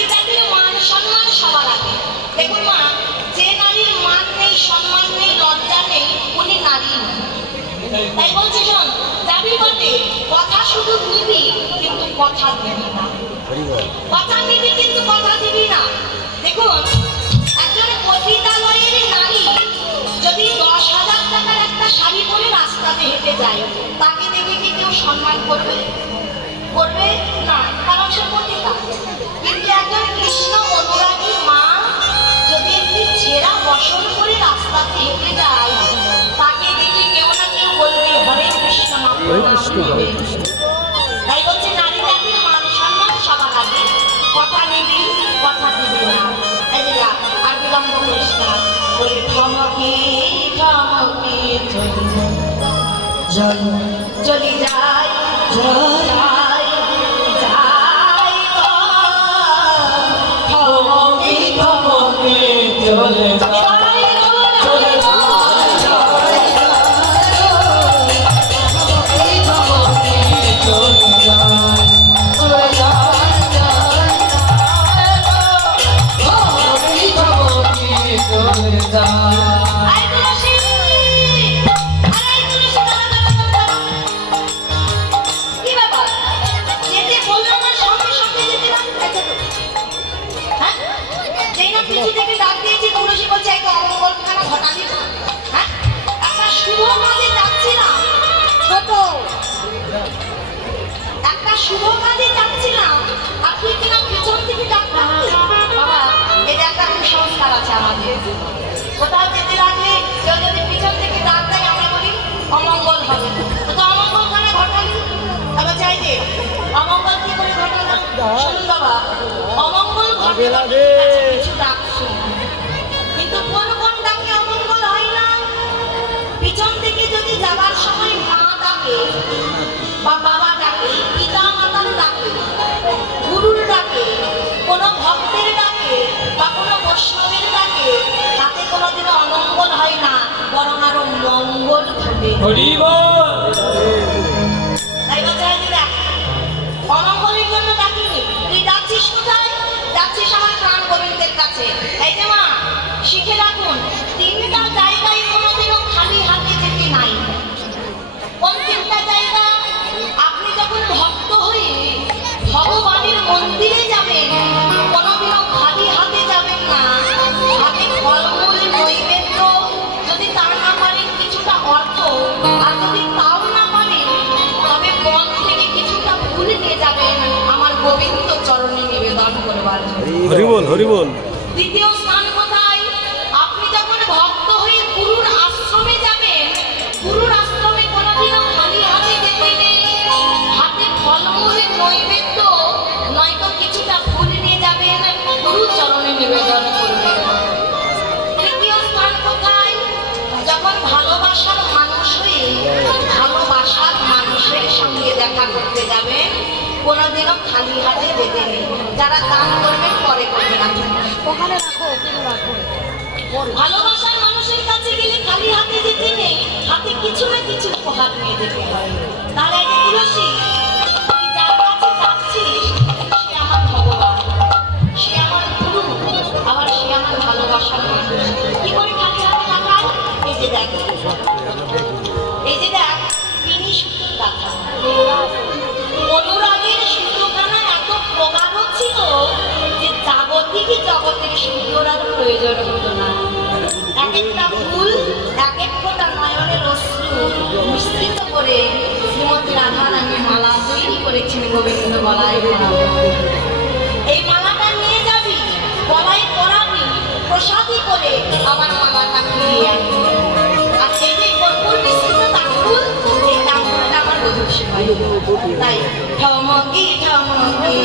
নারী জাতির মান সম্মান সবার আগে। দেখুন মা, যে নারীর মান নেই, সম্মান নেই, লজ্জা নেই, উনি নারী নয়। তাই বলছে শোন, যাবি বটে কথা শুধু নিবি কিন্তু কথা দিবি না। কথা নিবি কিন্তু কথা দিবি না। দেখুন, একজন পতিতালয়ের নারী যদি 10,000 টাকার একটা শাড়ি পরে রাস্তাতে হেঁটে যায়, তাকে দেখে কি কেউ সম্মান করবে? করবে না, কারণ সে পতিতা। কিন্তু একজন কৃষ্ণ অনুরাগী মা যদি একটি ছেঁড়া বসন করে রাস্তাতে হেঁটে যায়, তাকে দেখে কেউ না কেউ বলবে হরে কৃষ্ণ মা। তাই বলছে নারী জাতির মান সম্মান সবার আগে, কথা নিবি কথা দিবি না। এই যে আর বিলম্ব করিস না, ওই ধমকে ধমকে চলি যায় যায় যায় ধমকে ধমকে চলে যায়। একটা শুভ কাজে যাচ্ছিলাম, আপনি কিনা পিছন থেকে ডাক্তার। বাবা, এটা একটা কুসংস্কার আছে আমাদের। কোথাও যেতে লাগলে কেউ যদি পিছন থেকে ডাক দেয়, আমরা বলি অমঙ্গল হবে। তো অমঙ্গল খানে ঘটালি, আবার চাই যে অমঙ্গল কি করে ঘটালাম? শুনুন বাবা, অমঙ্গল ঘটে কিছু ডাক শুনুন, কিন্তু কোন কোন ডাকে অমঙ্গল হয় না। পিছন থেকে যদি যাবার সময় মা ডাকে বা বাবা ডাকে, পিতা মাতার ডাকে, গুরুর ডাকে, কোনো ভক্তের ডাকে বা কোনো বৈষ্ণবের ডাকে, তাতে কোনোদিনও অমঙ্গল হয় না, বরং আরো মঙ্গল ঘটে। তাই বলছে অমঙ্গলের জন্য ডাকিনি। তুই যাচ্ছিস কোথায়? যাচ্ছিস আমার প্রাণ গোবিন্দের কাছে। এই যে মা, শিখে রাখুন, 3টা জায়গায় কোনোদিনও খালি হাতে যেতে নাই। কোন 3টা জায়গা? আপনি যখন ভক্ত হয়ে ভগবানের মন্দিরে যাবেন, কোনোদিনও খালি হাতে যাবেন না। হাতে ফলমূল নৈবেদ্য, যদি তা না পারেন কিছুটা অর্থ, আর যদি তাও না পারেন তবে বন থেকে কিছুটা ফুল নিয়ে যাবেন আমার গোবিন্দ চরণে নিবেদন করবার জন্য। হরি বল হরি বল। দ্বিতীয় স্থান কোথায়? আপনি যখন ভক্ত হয়ে গুরুর আশ্রমে যাবেন, গুরুর আশ্রমে কোনোদিনও খালি হাতে যেতে নেই। হাতে ফলমূল নৈবেদ্য নয়তো কিছুটা ফুল নিয়ে যাবেন, গুরু চরণে নিবেদন করবেন। তৃতীয় স্থান কোথায়? যখন ভালোবাসার মানুষ হয়ে ভালোবাসার মানুষের সঙ্গে দেখা করতে যাবেন, কোনোদিনও খালি হাতে যেতে নেই। যারা দান করবেন পরে করবেন, ওখানে রাখো, রাখো। ভালোবাসার মানুষের কাছে গেলে খালি হাতে যেতে নেই, হাতে কিছু না কিছু উপহার নিয়ে যেতে হয়। তাহলে এই যে তুলসী, তুই যার কাছে যাচ্ছিস সে আমার ভগবান, সে আমার গুরু, আবার সে আমার ভালোবাসার মানুষ। কি করে খালি হাতে রাখায়? এই যে দেখ, এই যে দেখ, তিনি সুতোর কথা। অনুরাগের সুতোখানা এত প্রগাঢ় ছিল যে জাগতিক জগতের সুতোর আর প্রয়োজন হতো না। এক একটা ফুল, এক এক ফোঁটা নয়নের অশ্রু মিশ্রিত করে শ্রীমতী রাধা রানী মালা তৈরি করেছেন গোবিন্দ গলায় পরাবে। এই মালাটা নিয়ে যাবি, গলায় পরাবি, প্রসাদী করে আবার মালাটা ফিরিয়ে আনবি। আর এই যে কর্পূর মিশ্রিত তাকুল, এই তাকুলটা আমার বধূর সেবায়। তাই ঠমকি ঠমকি